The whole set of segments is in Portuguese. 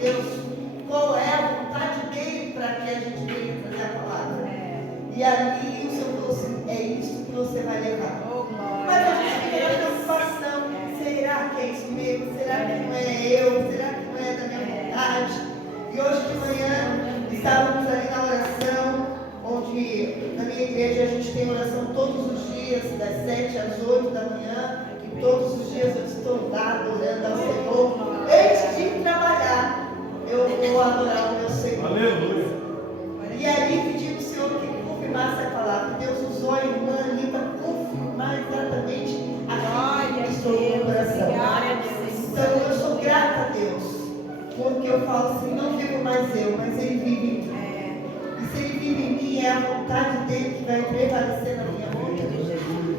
Deus, qual é a vontade dele para que a gente venha trazer a palavra. E ali o Senhor falou assim, é isso que você vai levar. Mas a gente fica na preocupação, será que é isso mesmo? Será que não é eu? Será que não é da minha vontade? E hoje de manhã estávamos ali na oração, onde na minha igreja a gente tem oração todos os dias, das 7 às 8 da manhã, e todos os dias eu estou lá adorando ao Senhor. Antes de trabalhar, eu vou adorar o meu Senhor. Aleluia. E aí pedi ao Senhor que confirmasse a palavra. Deus usou a irmã ali para confirmar exatamente aquilo que estou no coração. Então eu sou grata a Deus, porque eu falo assim, não vivo mais eu, mas Ele vive em mim. E se Ele vive em mim, é a vontade dEle que vai prevalecer na minha vida.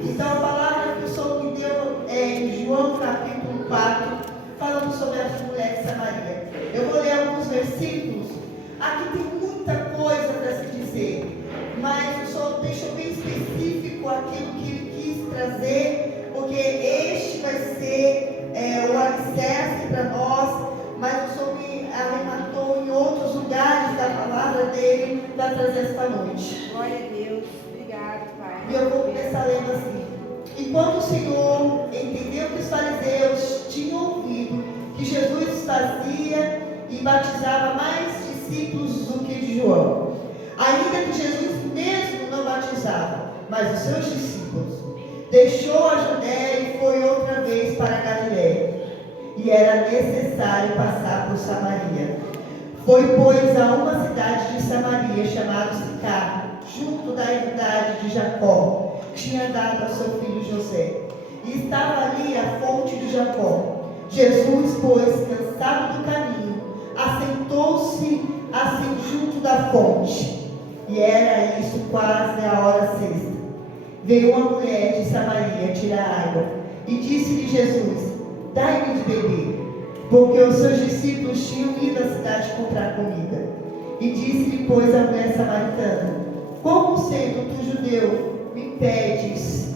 Então a palavra que o Senhor me deu é em João capítulo 4, falando sobre as mulheres de Samaria. Eu vou ler alguns versículos. Aqui tem muita coisa para se dizer, mas o Senhor deixou bem específico aquilo que Ele quis trazer, porque este vai ser o alicerce para nós, mas o Senhor me arrematou em outros lugares da palavra dEle para trazer esta noite. Glória a Deus. Obrigado, Pai. E eu vou começar lendo assim. E quando o Senhor entendeu que os fariseus tinham ouvido que Jesus fazia e batizava mais discípulos do que de João, ainda que Jesus mesmo não batizava, mas os seus discípulos, deixou a Judéia e foi outra vez para a Galiléia, e era necessário passar por Samaria. Foi, pois, a uma cidade de Samaria, chamada Sicar, junto da herdade de Jacó, que tinha dado ao seu filho José. E estava ali a fonte de Jacó. Jesus, pois, cansado do caminho, assentou-se assim junto da fonte. E era isso quase a hora sexta. Veio uma mulher de Samaria tirar água. E disse-lhe Jesus, dai-me de beber. Porque os seus discípulos tinham ido à cidade comprar comida. E disse-lhe, pois, a mulher samaritana, como sendo tu judeu, me pedes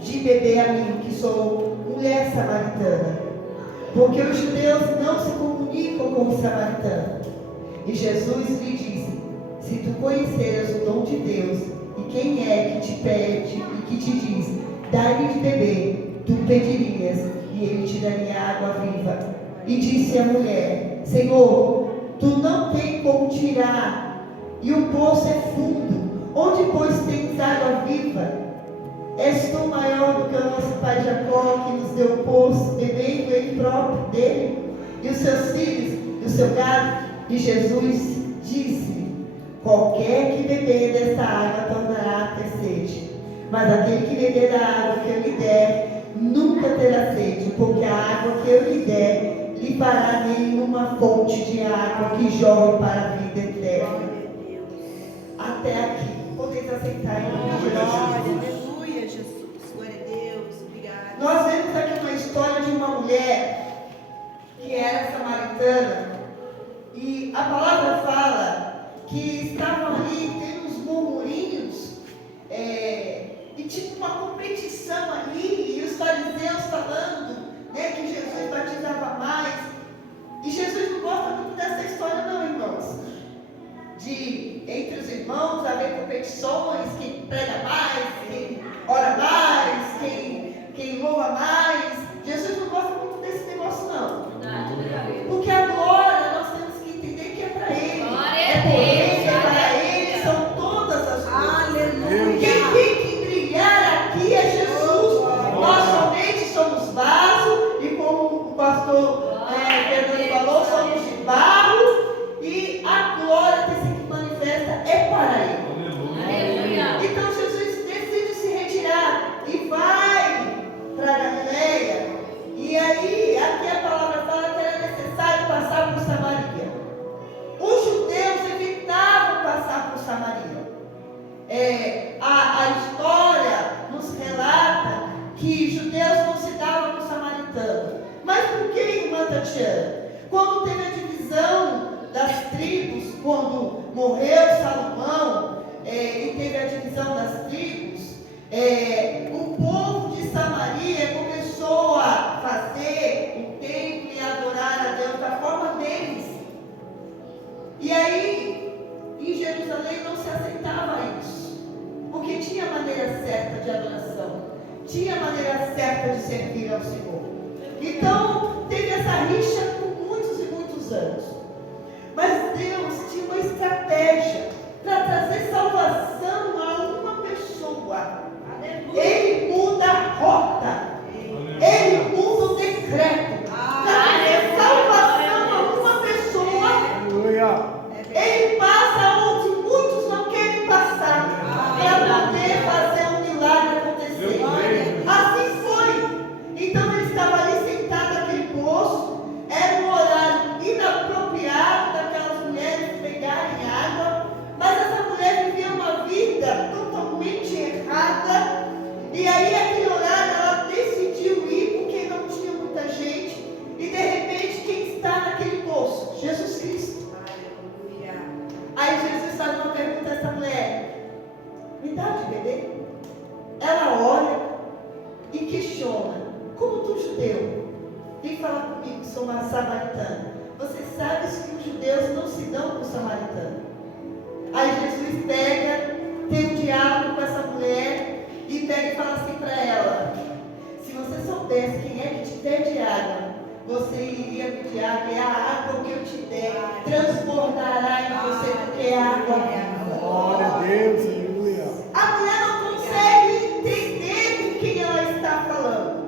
de beber a mim, que sou mulher samaritana? Porque os judeus não se comunicam com os samaritanos. E Jesus lhe disse, se tu conheceras o dom de Deus, e quem é que te pede e que te diz, dai-me de beber, tu pedirias, e ele te daria água viva. E disse a mulher, Senhor, tu não tens como tirar, e o poço é fundo, onde pois tens água viva? És tu maior do que o nosso pai Jacó, que nos deu o poço, bebendo ele próprio dele, e os seus filhos, e o seu gado? E Jesus disse, qualquer que beber desta água tornará a ter sede, mas aquele que beber da água que eu lhe der, nunca terá sede, porque a água que eu lhe der, lhe fará nele uma fonte de água que jorre para a vida eterna. Até aqui, podeis aceitar em nome de Jesus. Aleluia, Jesus. Glória a Deus. Obrigada. Nós vemos aqui uma história de uma mulher que era samaritana, e a palavra fala que estavam ali tendo uns murmurinhos, e tipo uma competição ali, e os fariseus falando, né, que Jesus batizava mais. E Jesus não gosta muito dessa história não, irmãos, de entre os irmãos haver competições, quem prega mais, quem ora mais, quem louva mais. Jesus não gosta muito desse negócio não, porque a glória nós temos que entender que é para Ele, é por Ele, é para Ele, são todas as coisas. Aleluia. Quem tem que brilhar aqui é Jesus. Nós somente somos vaso, e como o pastor Fernando falou, somos de barro, e a glória que se manifesta é para Ele. Então Jesus decide se retirar e vai para a Galiléia. E aí, aqui a palavra fala que era necessário passar por Samaria. Os judeus evitavam passar por Samaria. A história nos relata que judeus não se davam com samaritano. Mas por que, irmã Tatiana? Quando teve a divisão das tribos, quando morreu Salomão, e teve a divisão das tribos, o povo de Samaria começou a fazer o templo e a adorar a Deus da forma deles certa de servir ao Senhor. Então, teve essa rixa por muitos e muitos anos. Mas Deus tinha uma estratégia para trazer salvação a uma pessoa. Ele muda a rota. Ele muda o decreto. Para trazer salvação a uma pessoa. Ele passa onde muitos não querem passar. Para poder fazer um milagre acontecer. Assim foi. Então ele estava ali sentado naquele poço. Era um horário inapropriado daquelas mulheres pegarem água. Mas essa mulher vivia uma vida totalmente errada. E aí aquele horário ela decidiu ir porque não tinha muita gente. E de repente quem está naquele poço? Jesus Cristo. Aí Jesus faz uma pergunta a essa mulher: me dá de beber? Ela olha e questiona: como tu, judeu, vem falar comigo, sou uma samaritana? Você sabe que os judeus não se dão com o samaritano. Aí Jesus pega, tem um diálogo com essa mulher e pega e fala assim para ela: se você soubesse quem é que te pede água, você iria pedir água, e a água que eu te der transbordará em você, porque é água viva. Glória a Deus, aleluia. A mulher não consegue entender com quem ela está falando.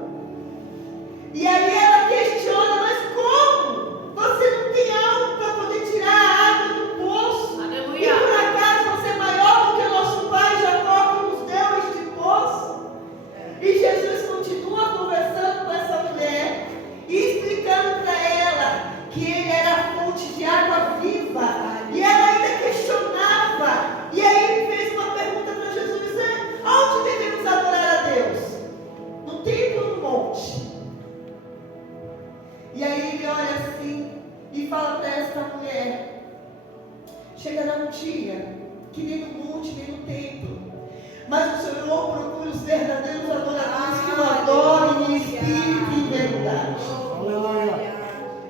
E aí ela questiona: mas como? Você não tem algo para poder tirar a água do poço? Aleluia. E por acaso você é maior do que o nosso pai Jacó, que nos deu este poço? E Jesus continua conversando com essa mulher e explicando para ela que ele era a fonte de água viva. E ela ainda questionava. E aí ele fez uma pergunta para Jesus: onde devemos adorar a Deus? No templo ou no monte? E aí ele olha assim e fala para essa mulher: chegará um dia que nem no monte, nem no templo, mas o Senhor procura os verdadeiros adoradores que o adorem em espírito e em verdade.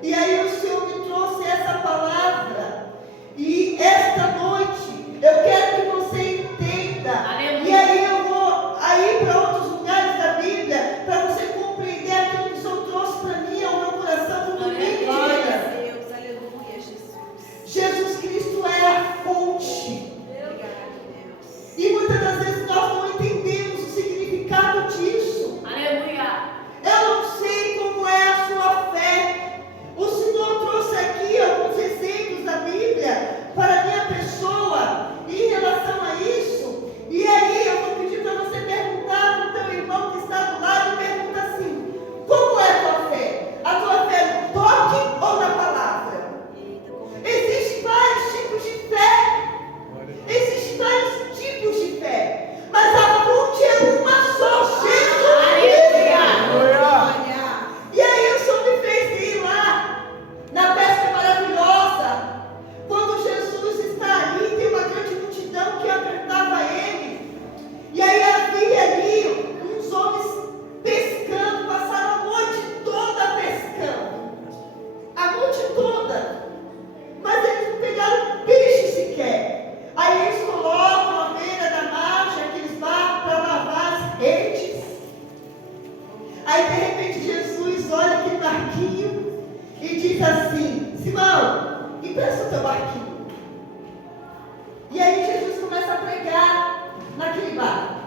E aí o Senhor me trouxe essa palavra. E esta noite eu quero que você entenda. Aleluia. E aí eu vou aí para outros lugares da Bíblia para você compreender aquilo que o Senhor trouxe para mim ao meu coração no domingo de manhã. Deus, aleluia, Jesus. Jesus Cristo é a fonte. Obrigado, Deus. E muitas das vezes nós não entendemos o significado disso. Aleluia. Eu não sei como é a sua fé. O Senhor trouxe aqui alguns exemplos da Bíblia para a minha pessoa em relação a isso. E aí eu vou pedir para você perguntar para o teu irmão que está do lado e pergunta assim: como é a tua fé? A tua fé é no toque ou na palavra? Eita, como é que Existem vários tipos de fé. Existem vários tipos de fé. Mas a fonte é uma só: Jesus Cristo. Olha. E aí o Senhor me fez ir lá na pesca maravilhosa. Quando Jesus está ali, tem uma grande multidão que apertava ele. E aí havia ali uns homens pescando, passaram a noite toda pescando. A noite toda. Mas eles não pegaram peixe sequer. Aí eles colocam à beira da margem aqueles barcos para lavar as redes. Aí de repente Jesus olha aquele barquinho e diz assim: Simão, empresta o teu barquinho. E aí Jesus começa a pregar naquele barco.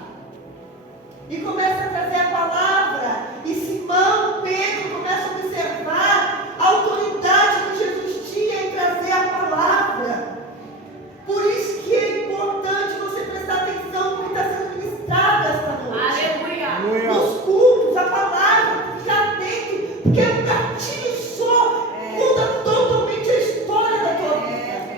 E começa a trazer a palavra. E Simão, Pedro começa a observar a autoridade que Jesus tinha em trazer a palavra. Por isso que é importante você prestar atenção no que está sendo ministrado esta noite. Aleluia. Nos cultos, a palavra, ficar atento, porque um gatilho só muda totalmente a história da tua vida.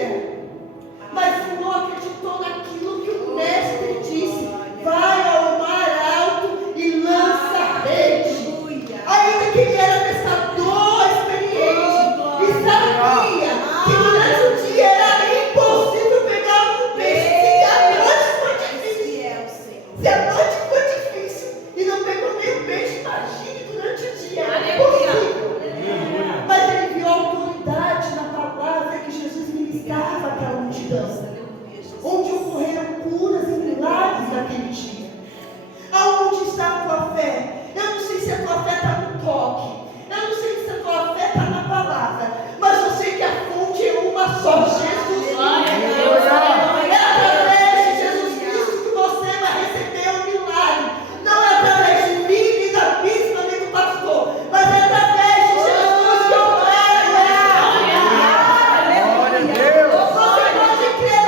dia, mas não acreditou naquilo que o mestre disse. Vai ao mar alto e lança a rede. Ainda que ele era pescador experiente e sabia que durante o dia era impossível pegar um peixe. Se a noite foi difícil, se a noite foi difícil e não pegou nem um peixe, imagine durante o dia. Era impossível. Mas ele viu a autoridade na palavra que Jesus ministrava àquela multidão, onde ocorreram curas e milagres naquele dia. Aonde está a tua fé? Eu não sei se a tua fé está no toque, eu não sei se a tua fé está na palavra, mas eu sei que a fonte é uma só, Jesus. É através de Jesus Cristo que você vai receber o milagre. Não é através de mim, nem da bispa, nem do pastor, mas é através de Jesus que opera. Você pode crer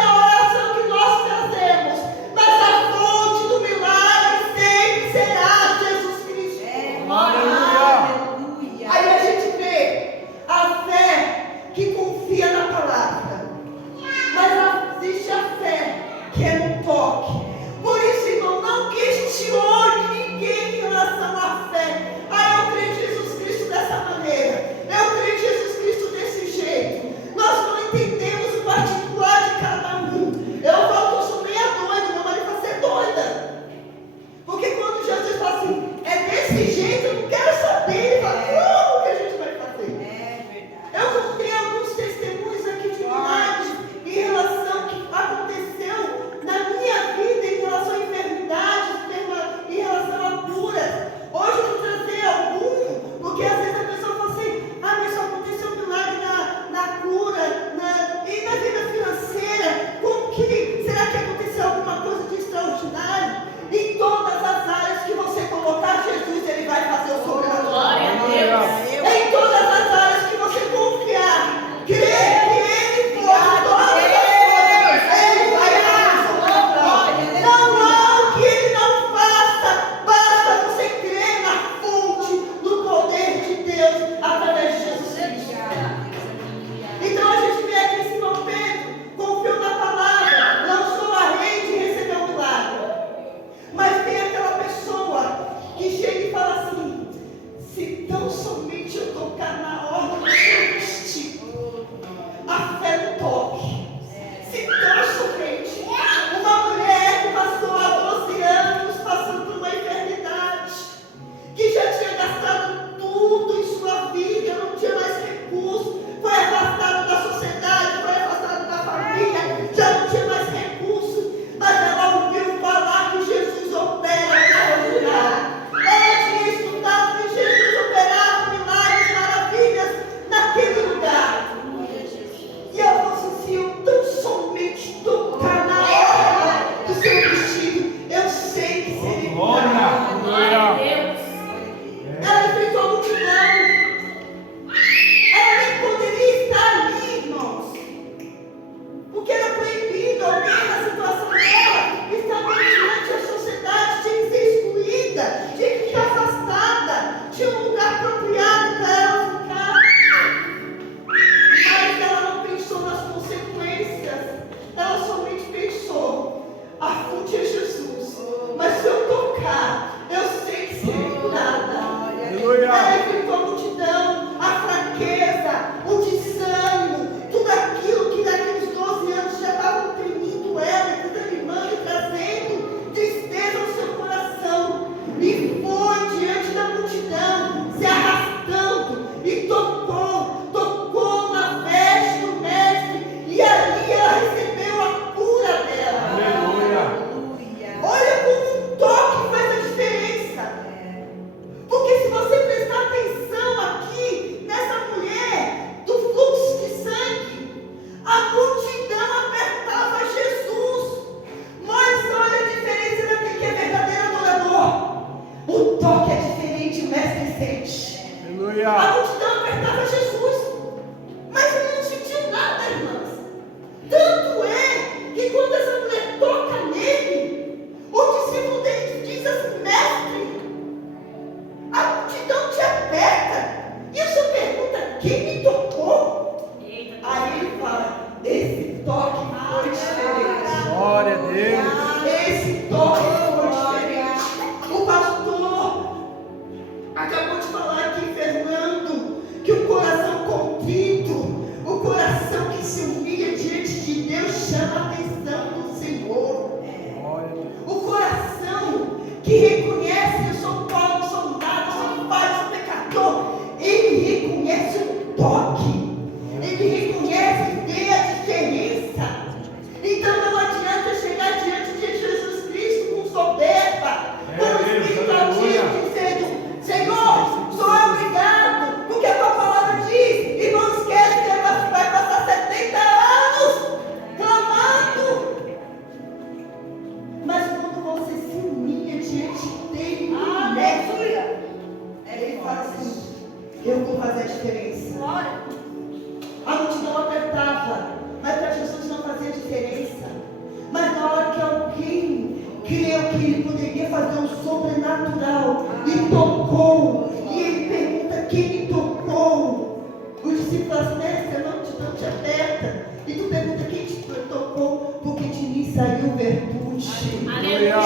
fazer um sobrenatural e tocou. E ele pergunta: quem me tocou? Os discípulos falam: mestre, a mão te aperta. E tu pergunta: quem te tocou? Porque de mim saiu virtude,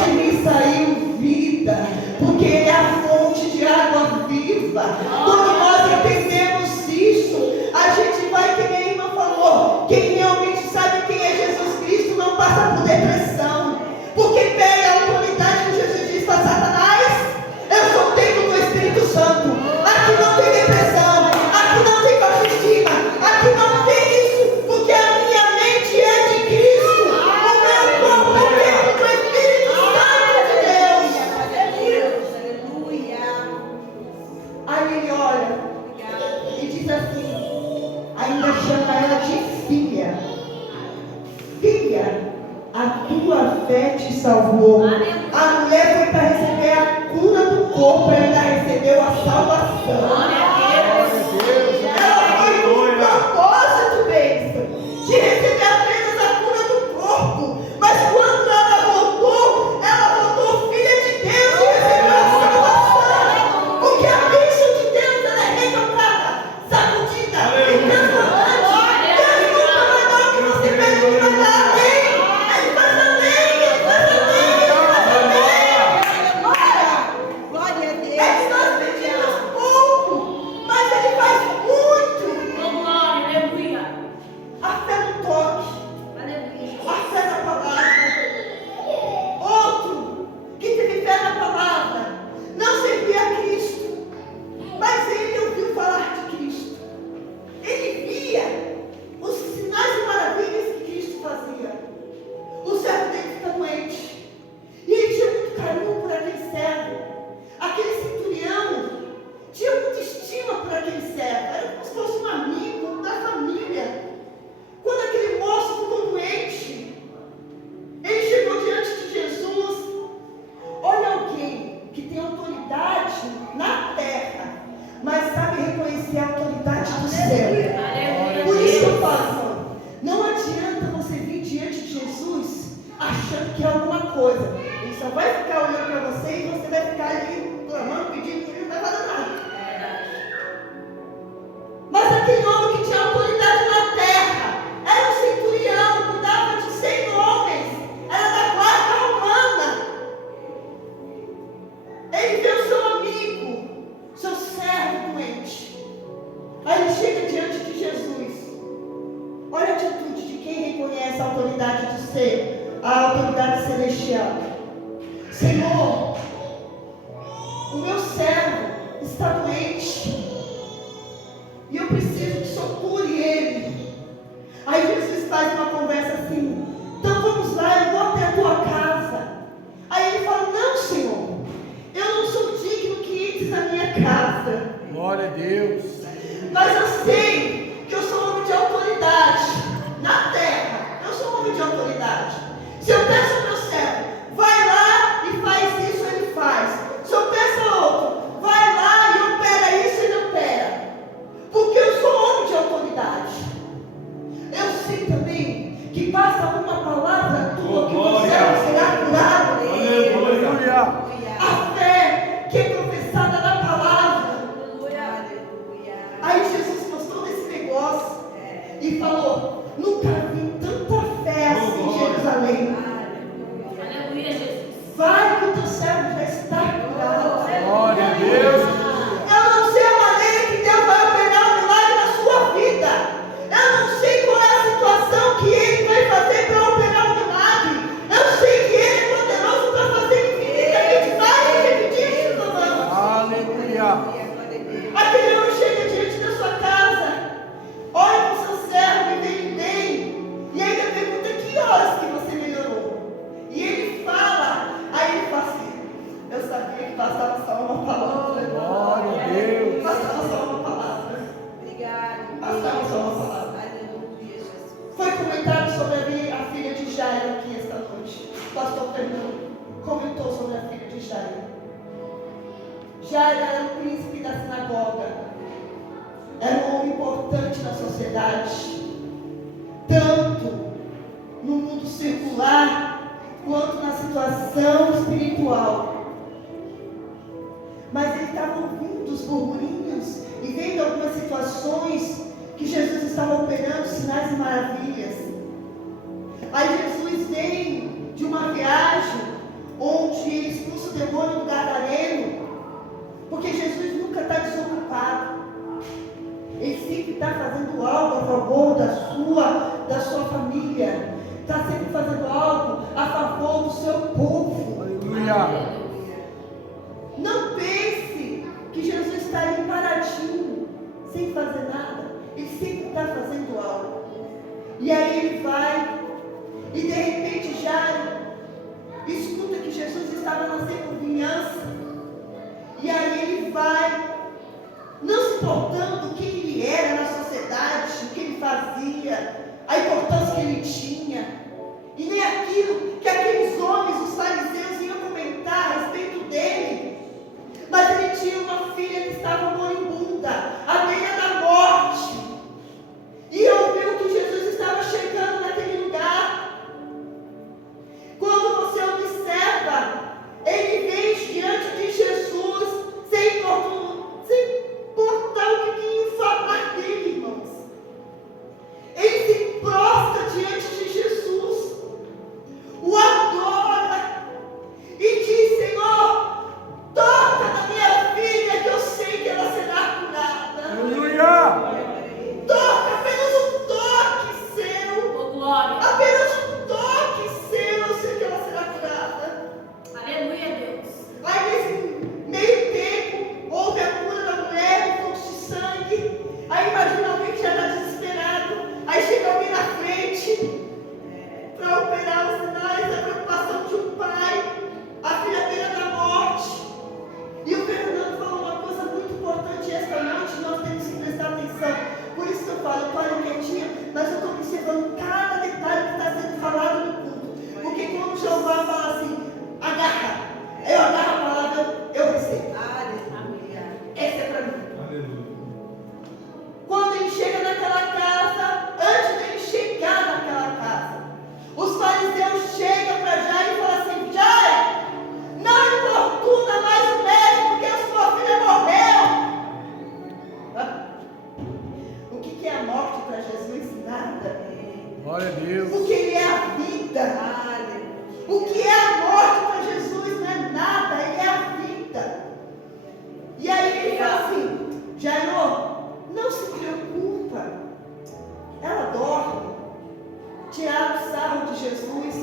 de mim saiu vida, porque ele é a fonte de água viva. Quando nós entendemos isso, a gente vai, que nem a irmã falou, quem realmente sabe quem é Jesus Cristo não passa por depressão, porque pega a autoridade que Jesus diz para Satanás: eu sou o templo do Espírito Santo, aqui não tem depressão, aqui não tem autoestima, aqui não tem isso, porque a minha mente é de Cristo, o meu corpo é templo do Espírito Santo de Deus. Aleluia. Aí ele olha e diz assim, ainda chama ela de filha: filha, a tua fé te salvou. A mulher foi para receber a cura do corpo, ela ainda recebeu a salvação. Ela foi com um propósito, bênção, de receber apenas a cura do corpo. Mas quando ela voltou filha de Deus e recebeu a salvação. Porque a bênção de Deus, ela é recalcada, sacudida e transformante. Deus nunca vai dar o que você pede, Ele vai dar além. Ele faz além, Ele faz além, Ele faz além. Glória a Deus. É que nós pedimos pouco, mas Ele faz muito. A fé no toque, a fé na palavra. Outro que teve fé na palavra não servia a Cristo, mas ele ouviu falar de Cristo. Ele via os sinais e maravilhas que Cristo fazia. O servo dele fica doente, e ele tinha muito carinho por aquele servo. Aquele centurião tinha muita estima por aquele servo, era como se fosse um amigo da família. Quando aquele moço ficou doente, ele chegou diante de Jesus. Olha alguém que tem autoridade na terra, mas sabe reconhecer a autoridade do céu. Por isso que eu falo, não adianta você vir diante de Jesus achando que é alguma coisa. Ele só vai ficar olhando para você e você vai ficar ali clamando, pedindo, ele não vai fazer nada. Mas aquele homem que tinha autoridade na terra era um centurião, cuidava de 100 homens, era da guarda romana. Ele vê o seu amigo, seu servo doente. Aí ele chega diante de Jesus. Olha a atitude de quem reconhece a autoridade do ser, a autoridade celestial. Senhor, o meu servo está doente e eu preciso que o Senhor cure ele. Aí Jesus faz uma conversa assim: então vamos lá, eu vou até a tua casa. Aí ele fala: não, Senhor, eu não sou digno que entres na minha casa. Glória a Deus. Mas eu sei que eu sou um homem de autoridade na terra. Eu sou um homem de autoridade. Se eu peço ao meu servo, vai lá e faz isso, ele faz. Se eu peço a outro, vai lá e opera isso, ele opera. Porque eu sou homem de autoridade. Eu sei também que basta uma palavra tua que o servo será curado. Aleluia. A fé que é professada na palavra. Aí Jesus gostou desse negócio e falou: nunca vi tanta fé assim em Jerusalém. Vai que o teu servo já está curado. Glória a Deus. Eu não sei a maneira que Deus vai operar um milagre na sua vida. Eu não sei qual é a situação que Ele vai fazer para operar um milagre. Eu sei que Ele é poderoso para fazer infinitamente mais do que pedimos, irmãos. Aleluia. Aquele homem chega diante da sua casa, olha para o seu servo e vem bem, e ainda pergunta: que horas que você melhorou? E ele fala, aí ele fala assim: eu sabia que bastava só uma palavra. Glória a Deus. Bastava só uma palavra. Bastava só uma palavra. Foi comentado sobre a filha de Jairo aqui esta noite. O pastor Fernando comentou sobre a filha de Jairo. Jairo era o príncipe da sinagoga. Era um homem importante na sociedade. Tanto no mundo circular, quanto na situação espiritual. mas ele estava ouvindo os burburinhos e vendo algumas situações que Jesus estava operando sinais e maravilhas. Aí Jesus vem de uma viagem onde ele expulsa o demônio do gadareno, porque Jesus nunca está desocupado. Ele sempre está fazendo algo a favor da sua família, está sempre fazendo algo a favor do seu povo. Aleluia. Não pense que Jesus está ali paradinho, sem fazer nada. Ele sempre está fazendo algo. E aí ele vai, e de repente Jairo escuta que Jesus estava na circunvizinhança. E aí ele vai, não se importando quem ele era na sociedade, o que ele fazia, a importância que ele tinha, e nem aquilo que aqueles homens, os fariseus, iam comentar a respeito dele. Mas ele tinha uma filha que estava moribunda, à beira da morte, e ouviu que Jesus estava chegando naquele lugar. Quando você observa, ele vem diante de Jesus, sem importar o que ia falar dele, irmãos. Ele se prostra diante de Jesus, o adora e diz: Senhor, toca na minha filha, que eu sei que ela será curada. Aleluia. Toca, apenas um toque seu. Oh, glória. Apenas um toque seu, eu sei que ela será curada. Aleluia, Deus. Aí nesse meio tempo, houve a cura da mulher, com fluxo de sangue. Aí imagina alguém que já está desesperado. Aí chega alguém na frente para operar os sinais, a preocupação de um pai, a filha à beira da morte. E o Fernando falou uma coisa muito importante esta noite, nós temos que prestar atenção. Por isso que eu falo, eu paro quietinha, mas eu estou observando cada detalhe que está sendo falado no culto. Porque quando Jeová fala assim, agarra, eu agarro a palavra, eu recebo. Aleluia. Essa é para mim. Aleluia. Quando ele chega naquela casa, antes dele chegar naquela casa, os fariseus chegam para Jairo e falam assim: Jairo, não importuna mais o médico, porque a sua filha morreu. O que é a morte para Jesus? Nada. Glória a Deus. O que ele é a vida. O que é a morte para Jesus não é nada, ele é a vida. E aí ele fala assim: Jairo, não se preocupa, ela dorme. Tiraram o sarro de Jesus,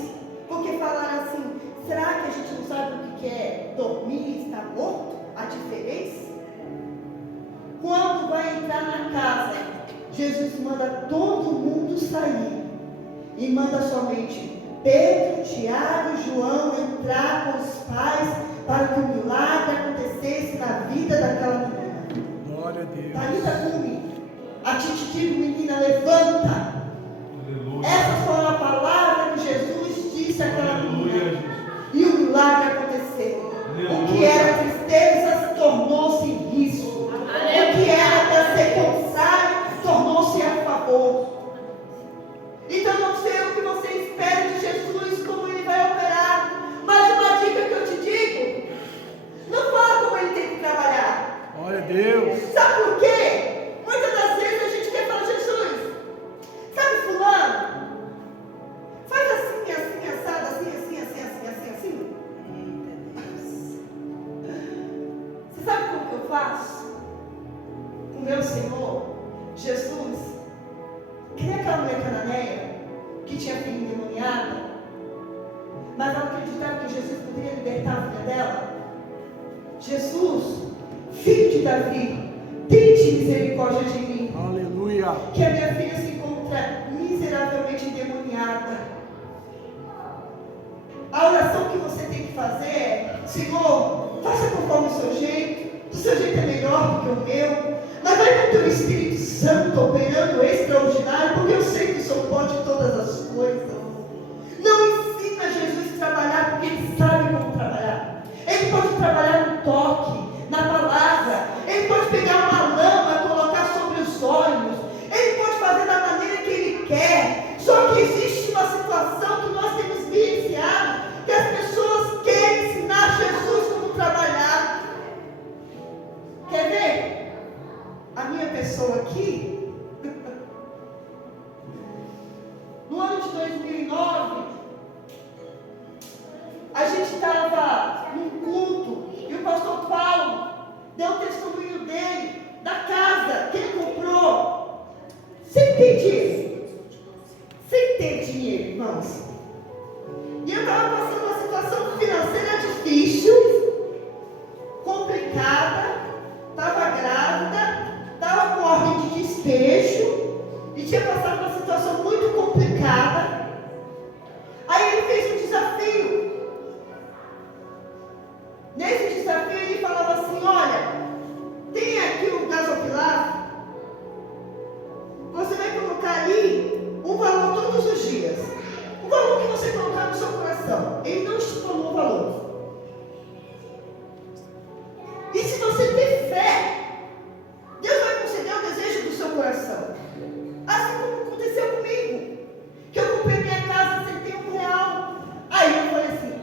porque falaram assim: será que a gente não sabe o que é dormir e estar morto? A diferença? Quando vai entrar na casa, Jesus manda todo mundo sair e manda somente Pedro, Tiago e João entrar com os pais para que o milagre acontecesse na vida daquela menina. Glória a Deus. Talita cumi, a tititiva menina, levanta. Aleluia. Essa foi a palavra que Jesus disse àquela Aleluia, menina. Jesus. E o milagre aconteceu. Aleluia. O que era tristeza tornou-se riso. O que era para ser contrário tornou-se a favor. Então não sei o que você espera de Jesus, como ele vai operar. Mas uma dica que eu te digo: não fala como ele tem que trabalhar. Glória a Deus. Sabe por quê? Muitas das vezes a gente quer falar: Jesus, sabe fulano? Faz assim, assim, assado, assim, assim, assim, assim, assim, assim. Você sabe como que eu faço? O meu Senhor, Jesus, que nem aquela mulher cananeia que tinha filha endemoniada, mas ela acreditava que Jesus poderia libertar a filha dela. Jesus, filho de Davi, tente misericórdia de mim, Aleluia. que a minha filha se encontra miseravelmente endemoniada. A oração que você tem que fazer é: Senhor, faça conforme o seu jeito. O seu jeito é melhor do que o meu, mas vai com o teu Espírito Santo operando extraordinário, porque eu sei que o Senhor pode todas as coisas. Não ensina Jesus a trabalhar, porque Ele sabe como trabalhar. Ele pode trabalhar no toque, na palavra. Ele pode pegar uma lama e colocar sobre os olhos. Ele pode fazer da maneira que Ele quer. Só que existe uma situação que nós temos vivenciado, que as pessoas querem ensinar Jesus como trabalhar. 2009, a gente estava num culto e o pastor Paulo deu o testemunho dele, da casa que ele comprou, sem ter dinheiro. Sem ter dinheiro, irmãos. E eu estava passando uma situação financeira difícil, complicada, estava grávida, estava com ordem de despejo e tinha passado uma situação muito complicada. Aí ele fez um desafio. Nesse desafio ele falava assim: olha, tem aqui o gasopilar, você vai colocar ali um valor todos os dias, o valor que você colocar no seu coração. Ele não estipulou o valor. E se você ter fé, Deus vai conceder o desejo do seu coração. Assim como aconteceu comigo, que eu comprei minha casa sem ter R$1. Aí eu falei assim: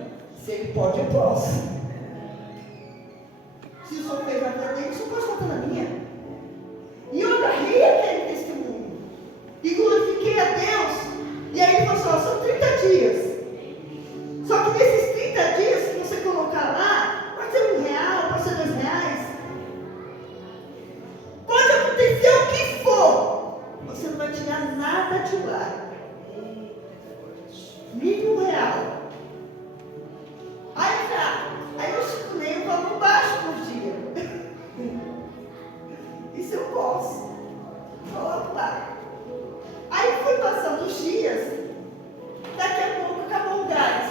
se ele pode, eu posso. Se o senhor fez a vida dele, o senhor pode fazer na minha. E eu agarrei aquele testemunho e glorifiquei a Deus. E aí ele falou assim: ó, são 30 dias. Só que nesses 30 dias, se você colocar lá, pode ser R$1, pode ser R$2. Pode acontecer o que for, você não vai tirar nada de lá. Mínimo R$1. Aí eu estipulei um valor baixo por dia. Isso eu posso. Coloco lá. Aí foi passando os dias. Daqui a pouco acabou o gás.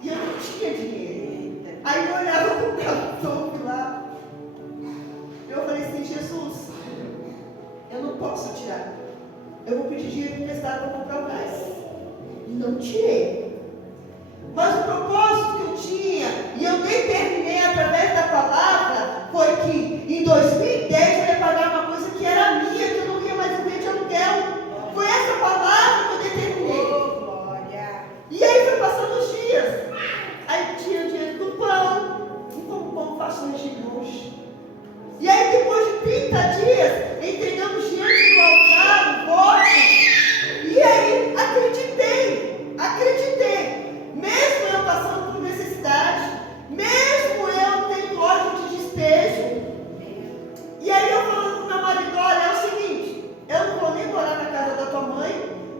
E eu não tinha dinheiro. Aí eu olhava para o cartão lá. Eu falei assim: Jesus, eu não posso tirar. Eu vou pedir dinheiro emprestado para comprar o gás. E não tirei. Mas o propósito que eu tinha, e eu determinei através da palavra, foi que em 2010 eu ia pagar uma coisa que era minha, que eu não ia mais viver de aluguel. Foi essa palavra que eu determinei. E aí foi passando os dias. Aí tinha o dinheiro do pão, e como pão faço de hoje. E aí depois de 30 dias, entregamos diante do altar, o voto. E aí acreditei. Mesmo eu passando por necessidade, mesmo eu tendo ordem de despejo. E aí eu falando para o meu marido: olha, é o seguinte, eu não vou nem morar na casa da tua mãe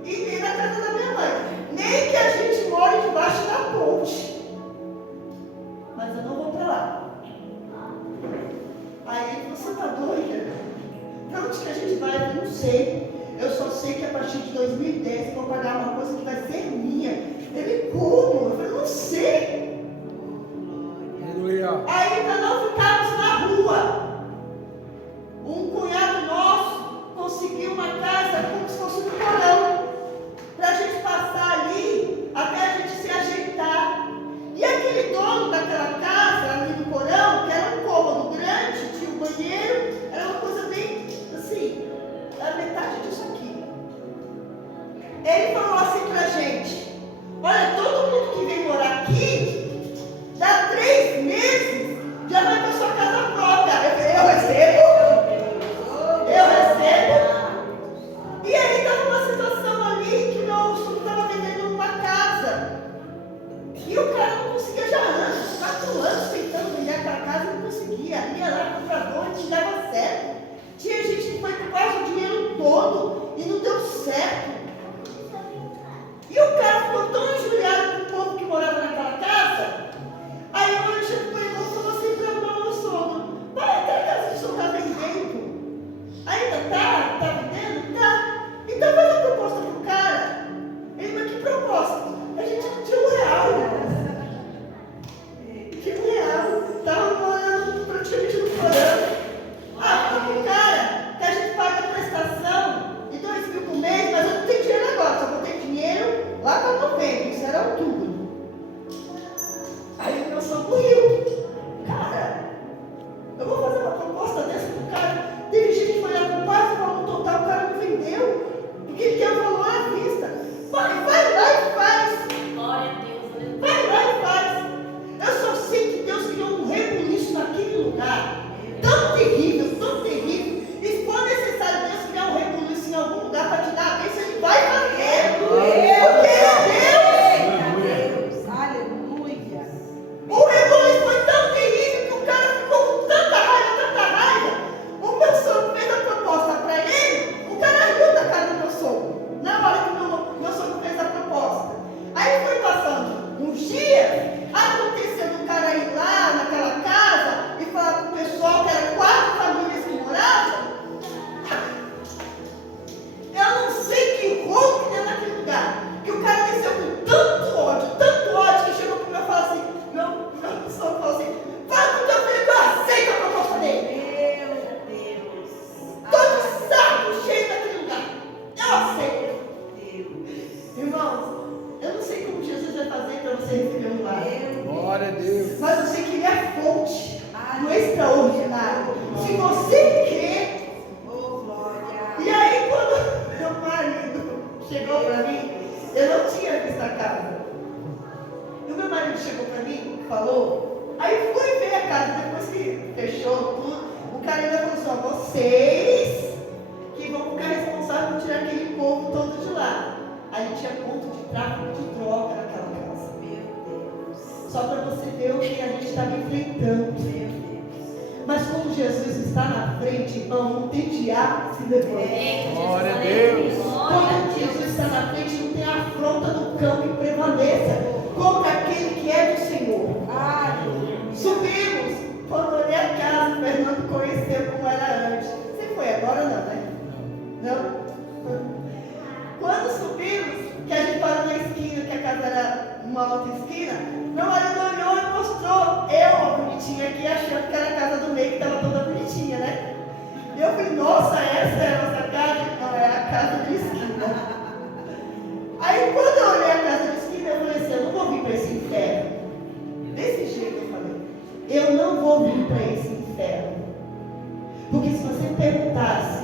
e nem na casa da minha mãe, nem que a gente more debaixo da ponte, mas eu não vou para lá. Aí você está doida? Para onde que a gente vai? Eu não sei. Eu só sei que a partir de 2010 eu vou pagar uma coisa que vai ser minha. Ele, como? Eu falei: não sei. Aleluia. Aí para não ficarmos na rua, um cunhado nosso conseguiu uma casa como se fosse um porão, para a gente passar ali até a gente se ajeitar. E aquele dono daquela casa ali no porão, que era um cômodo grande, tinha um banheiro, era uma coisa bem assim, a metade disso aqui. Ele falou assim pra gente: olha, todo mundo que vem morar aqui, dá 3 meses, já vai para sua casa própria. Eu recebo. E aí estava uma situação ali que meu sogro estava vendendo uma casa. E o cara não conseguia já anos, 4 anos tentando vender aquela casa, não conseguia. Ia lá, comprador, não dava certo. Tinha gente que foi com quase o dinheiro todo e não deu certo. E o cara ficou tão injuriado com o povo que morava naquela casa. Aí o anjo chegou e falou assim para o meu sogro: pai, aquela casa que o senhor está vendendo, ainda está vendendo? Tá. Então faz a proposta para o cara. Ele: mas que proposta? A gente não tinha R$1. Que R$1? Estava morando praticamente no porão. Fala pro cara que a gente paga a prestação de 2.000 por mês, mas eu não tenho dinheiro agora, só vou ter dinheiro lá para novembro, isso era outubro. Aí o meu sogro riu. Cara, eu vou fazer uma proposta dessa pro cara. Teve gente que foi lá com quase o valor total, o cara não vendeu, porque ele quer o valor à vista. Vai lá e faz. Glória a Deus. Vai lá e faz. Eu só sei que Deus criou um rebuliço naquele lugar tão terrível, tão terrível. E se for necessário Deus criar um rebuliço em algum lugar para te dar a bênção, Ele vai fazer. Porque você receber um milagre. Glória a Deus. Mas eu sei que Ele é a fonte do extraordinário. Se você crê. E aí, quando meu marido chegou para mim, eu não tinha visto a casa. E o meu marido chegou para mim, falou. Aí fui ver a casa, depois que fechou tudo. O cara ainda falou assim: ó, vocês que vão ficar responsáveis por tirar aquele povo todo de lá. Aí tinha ponto de tráfico de droga naquela casa. Meu Deus. Só para você ver o que a gente estava enfrentando. Meu Deus. Mas quando Jesus está na frente, irmão, não tem diabo que se levante. Glória a Deus. Quando Jesus está na frente, não tem afronta do cão que prevaleça contra aquele que é do Senhor. Subimos, quando olhei a casa, o Fernando conheceu como era antes. Você foi agora, não, né? Não? Quando subimos, que a gente parou na esquina, que a casa era uma outra esquina, meu marido olhou e mostrou eu, a bonitinha aqui, achando que era a casa do meio, que estava toda bonitinha, né? E eu falei: nossa, essa é a nossa casa? Não, é a casa de esquina. Aí quando eu olhei a casa de esquina, eu falei assim: eu não vou vir para esse inferno. Desse jeito eu falei: eu não vou vir para esse inferno. Porque se você perguntasse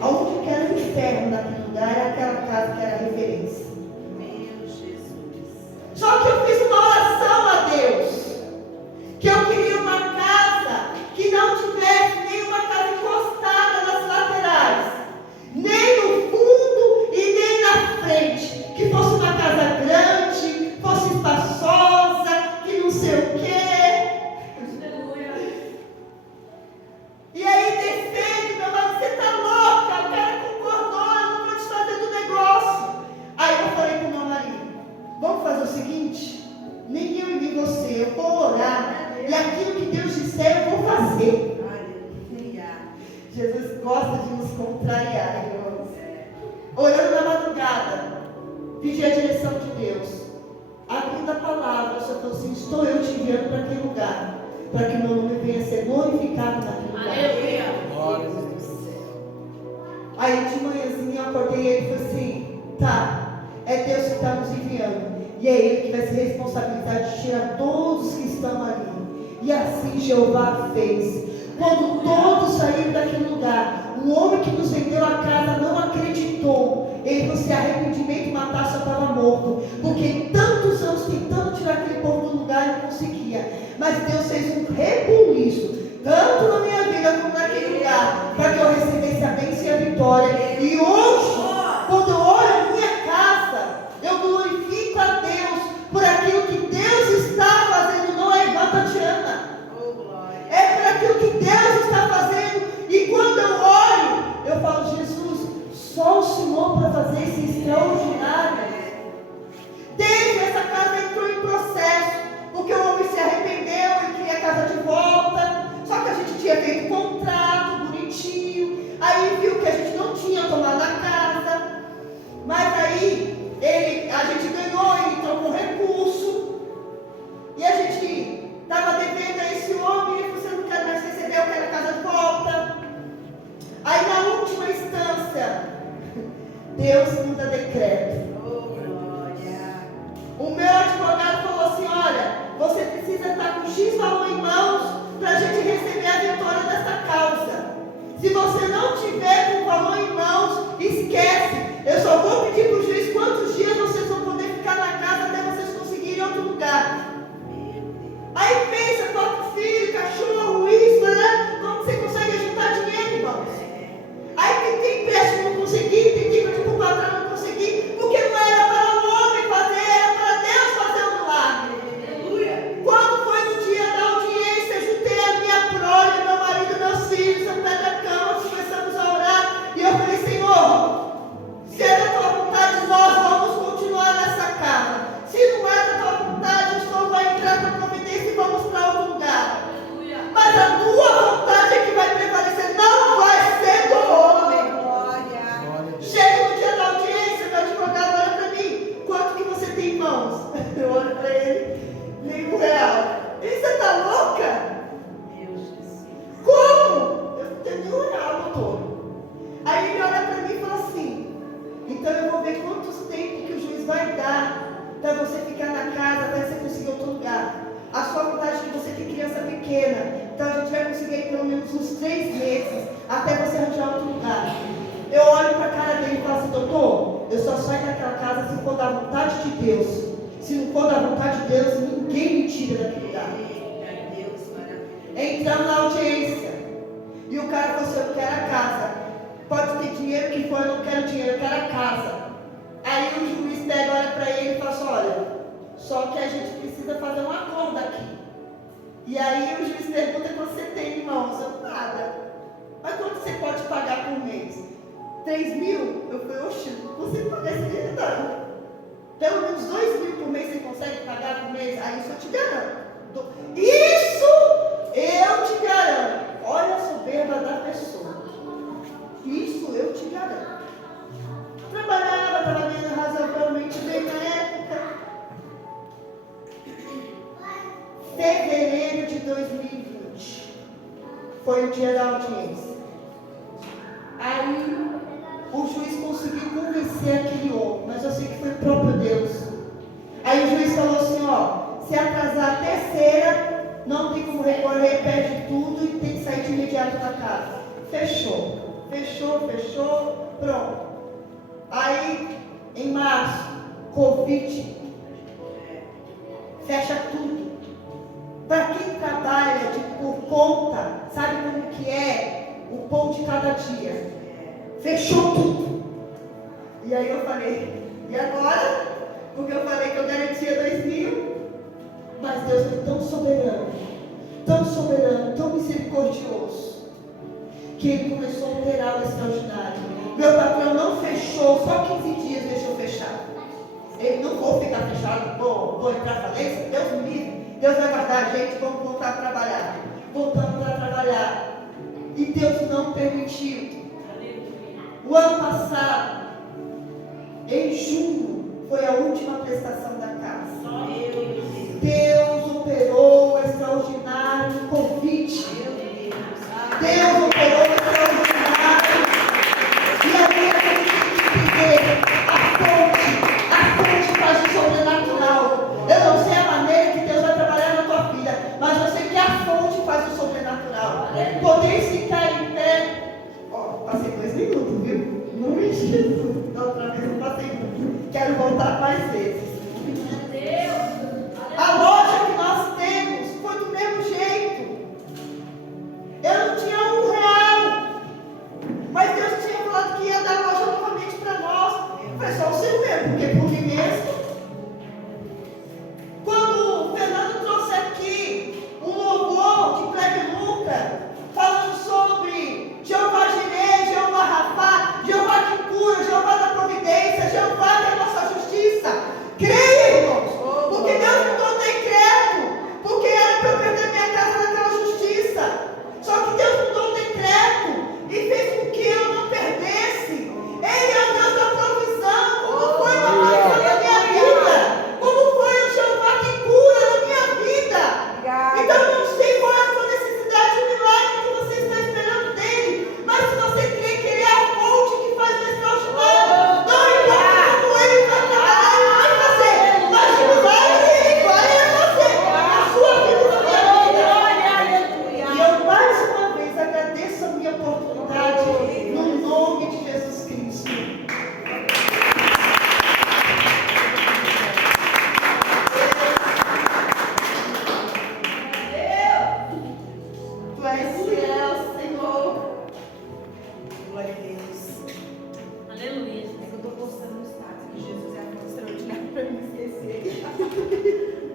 aonde que era o inferno naquele lugar, era aquela casa que era a referência. Meu Jesus. Só que eu fiz uma oração a Deus, que eu queria uma casa que não tivesse nenhuma casa encostada nas laterais, nem no fundo e nem na frente, que fosse uma casa grande, fosse espaçosa, que não sei o quê. E aí descendo, meu marido: você tá louca? O cara concordou, eu não vou te fazer do negócio. Aí eu falei pro meu marido: vamos fazer o seguinte, nem eu e nem você, eu vou orar, e aquilo que Deus disser eu vou fazer. Aleluia. Jesus gosta de nos contrariar, irmãos. Orando na madrugada, pedi a direção de Deus, abrindo a palavra, o Senhor falou assim: estou eu te enviando para aquele lugar, para que o meu nome venha a ser glorificado naquele lugar. Aleluia. Glória a Deus. Aí de manhãzinha eu acordei e ele falou assim: tá, é Deus que está nos enviando. E é Ele que vai se responsabilizar de tirar todos que estão ali. E assim Jeová fez. Quando todos saíram daquele lugar, o homem que nos vendeu a casa não acreditou. Ele falou: se arrependimento matasse, eu estava morto. Porque tantos anos tentando tirar aquele povo do lugar e não conseguia. Mas Deus fez um rebuliço, tanto na minha vida como naquele lugar, para que eu recebesse a bênção e a vitória. E hoje, quando eu olho a minha casa, eu glorifico a Deus por aquilo que Deus está fazendo. Não é igual a Tatiana, é por aquilo que Deus está fazendo. E quando eu olho, eu falo: Jesus, só o Senhor para fazer esse extraordinário. Desde essa casa entrou em processo, porque o homem se arrependeu e queria a casa de volta. Só que a gente tinha feito contrato bonitinho, aí viu que a gente não tinha tomado a casa. Mas aí a gente ganhou, ele entrou com recurso, e a gente estava devendo a esse homem, e ele falou: você não quer mais receber, eu quero a casa de volta. Aí na última instância, Deus muda decreto. O meu advogado falou assim: olha, você precisa estar com X valor em mãos para a gente receber a vitória dessa causa. Se você não tiver com o valor em mãos, esquece. Eu só vou pedir para o juiz quantos dias vocês vão poder ficar na casa até vocês conseguirem outro lugar. Aí pensa, 4 filhos, cachorro, isso, né? Como você consegue juntar dinheiro, irmãos? Aí tem empréstimo, não consegui, tem que pedir para o patrão, não consegui, porque não era para o homem fazer, era para Deus fazer um milagre. Aleluia. Quando foi no dia da audiência, juntei a minha prole, meu marido, meus filhos, ao pé da cama, começamos a orar, e eu falei: Senhor, se é da tua vontade, nós vamos continuar nessa casa. Se não é da tua vontade, o Senhor vai entrar com providência e vamos para outro lugar. Aleluia. Mas a tua vontade é que vai prevalecer, não vai ser do homem. Chega no dia da audiência, meu advogado olha para mim: quanto que você tem em mãos? Eu olho para ele: nenhum real. E você está louca? Como? Eu não tenho nenhum real, doutor. Aí ele olha para mim e fala assim: então eu vou ver quantos tempos que o juiz vai dar para você ficar na casa até você conseguir saio daquela casa se for da vontade de Deus. Se não for da vontade de Deus, ninguém me tira daquele lugar. Deus maravilhoso. Entramos na audiência. E o cara falou assim, eu quero a casa. Pode ter dinheiro que for, eu não quero dinheiro, eu quero a casa. Aí o juiz pega, olha para ele e fala assim, olha, só que a gente precisa fazer um acordo aqui. E aí o juiz pergunta quanto você tem em mãos. Eu, nada. Mas quanto você pode pagar por mês? 3 mil? Eu falei, oxe, você paga esse dinheiro? Não. Pelo menos 2 mil por mês você consegue pagar por mês? Aí isso eu te garanto. Isso eu te garanto. Olha a soberba da pessoa. Isso eu te garanto. Trabalhava, estava ganhando razoavelmente bem na época. Fevereiro de 2020 foi o dia da audiência. Aí o juiz conseguiu convencer aquele homem, mas eu sei que foi o próprio Deus. Aí o juiz falou assim, ó, se atrasar a terceira, não tem como recorrer, perde tudo e tem que sair de imediato da casa. Fechou, pronto. Aí, em março, Covid, fecha tudo. Para quem trabalha por conta, sabe como que é o pão de cada dia? Fechou tudo. E aí eu falei, e agora? Porque eu falei que eu garantia 2 mil, mas Deus é tão soberano, tão misericordioso, que Ele começou a operar o extraordinário. Meu patrão não fechou, só 15 dias deixou fechar. Ele não vou ficar fechado, vou entrar à falência, Deus me livre. Deus vai guardar a gente, vamos voltar a trabalhar. Voltamos a trabalhar. E Deus não permitiu. O ano passado, em junho, foi a última prestação da casa. Deus operou o extraordinário no convite. Deus operou o extraordinário. E aí a gente tem que entender a fonte faz o sobrenatural. Eu não sei a maneira que Deus vai trabalhar na tua vida, mas eu sei que a fonte faz o sobrenatural. Podeis ficar em pé. Passei 2 minutos, viu? Não me Jesus. Da outra vez eu passei muito. Quero voltar mais vezes. A loja que nós temos foi do mesmo jeito. Eu não tinha R$1, mas Deus tinha falado que ia dar a loja novamente para nós. Foi só o seu mesmo, porque por mim mesmo. Quando o Fernando trouxe aqui um louvor de Kleber Luca, falando sobre Jeová Jireh, Jeová Rafá, Jeová que cura, Jeová da providência, Jeová que é a nossa justiça. Creia, irmãos, porque Deus me deu um decreto, porque era para eu perder minha casa naquela justiça. Só que Deus me deu um decreto e fez com que eu não perdesse. Ele é o Deus da provisão. Como foi uma provisão na minha vida? Como foi o Jeová que cura na minha vida? Então eu não sei qual é a sua necessidade de milagre que você está esperando dele, mas se você crê que ele é a fonte que faz o extraordinário, não importa como ele vai trabalhar, ele vai fazer. Mas o milagre ele vai fazer na sua vida e na minha vida. E eu mais uma vez agradeço a minha oportunidade no nome de Jesus Cristo. Tu és fiel, Senhor. Glória a Deus. Aleluia. É que eu estou postando no status que Jesus é a fonte extraordinária para me esquecer.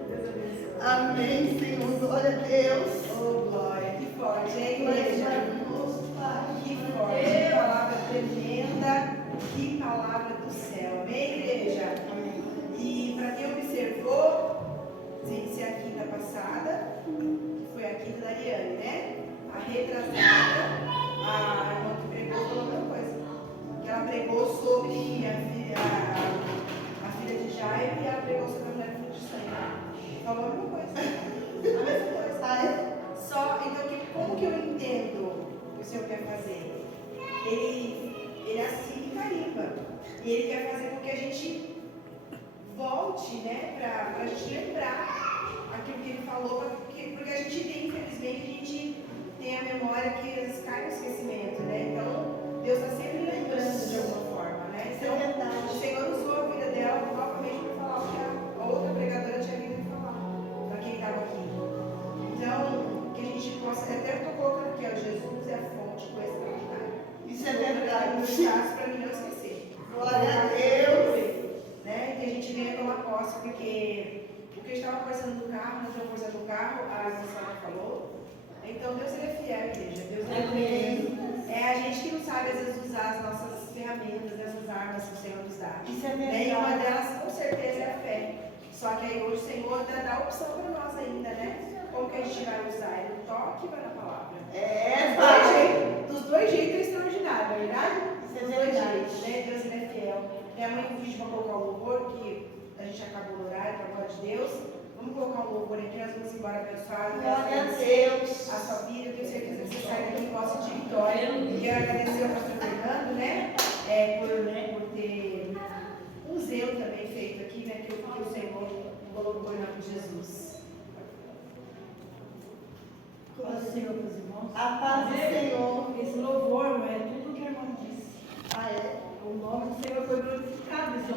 Deus abençoe. Amém, Senhor. Glória a Deus. Oh, glória. Que forte, hein, Tu és igreja? maravilhoso, Pai. Que forte. Que palavra tremenda. Que palavra do céu. Amém, igreja? E para quem observou, disse a quinta passada, foi a quinta da Ariane, né? A retrasada, a irmã que pregou falou a mesma coisa. Que ela pregou sobre a filha de Jairo e ela pregou sobre a mulher do fluxo de sangue. Falou a mesma coisa. A mesma coisa. Só, então, como que eu entendo o que o Senhor quer fazer? Ele assina e carimba. E Ele quer fazer com que a gente volte, né, para a gente lembrar aquilo que Ele falou, porque a gente tem, infelizmente, a gente tem a memória que às vezes cai no esquecimento, né? Então, Deus está sempre lembrando de alguma forma, né? né? Isso é Então, verdade. o Senhor usou a vida dela novamente para falar o que a outra pregadora tinha vindo falar, para quem estava aqui. Então, que a gente possa, até eu estou colocando aqui, ó, Jesus é a fonte do extraordinário. Isso é verdade. Para mim não esquecer. Glória a Deus. Né? Que a gente venha tomar posse, porque o que eu estava conversando no carro, nós estamos conversando no carro, a Sara falou. Então Deus ele é fiel, igreja. Deus é fiel. É a gente que não sabe às vezes usar as nossas ferramentas, essas armas que o Senhor nos dá. Isso é E uma verdade. delas com certeza é a fé. Só que aí hoje o Senhor dá a opção para nós ainda, né? Como que a gente vai usar? É no toque e vai na palavra. Dos dois jeitos é extraordinário, não é verdade? Isso é Dos dois verdade. jeitos, né? Deus ele é fiel. Minha mãe pediu para colocar o louvor, que a gente acabou no horário, para a glória de Deus. Vamos colocar um louvor aqui, nós vamos embora abençoados. Glória a Deus. A sua vida, eu tenho certeza que você sai daqui em posse de vitória. Quero agradecer ao pastor Fernando, né? Por ter um zelo também feito aqui, né? Que o Senhor colocou em nome de Jesus. Paz do Senhor, meus irmãos. A paz do Senhor. Esse louvor é tudo que a irmã disse. Ah, é? O nome do Senhor foi glorificado.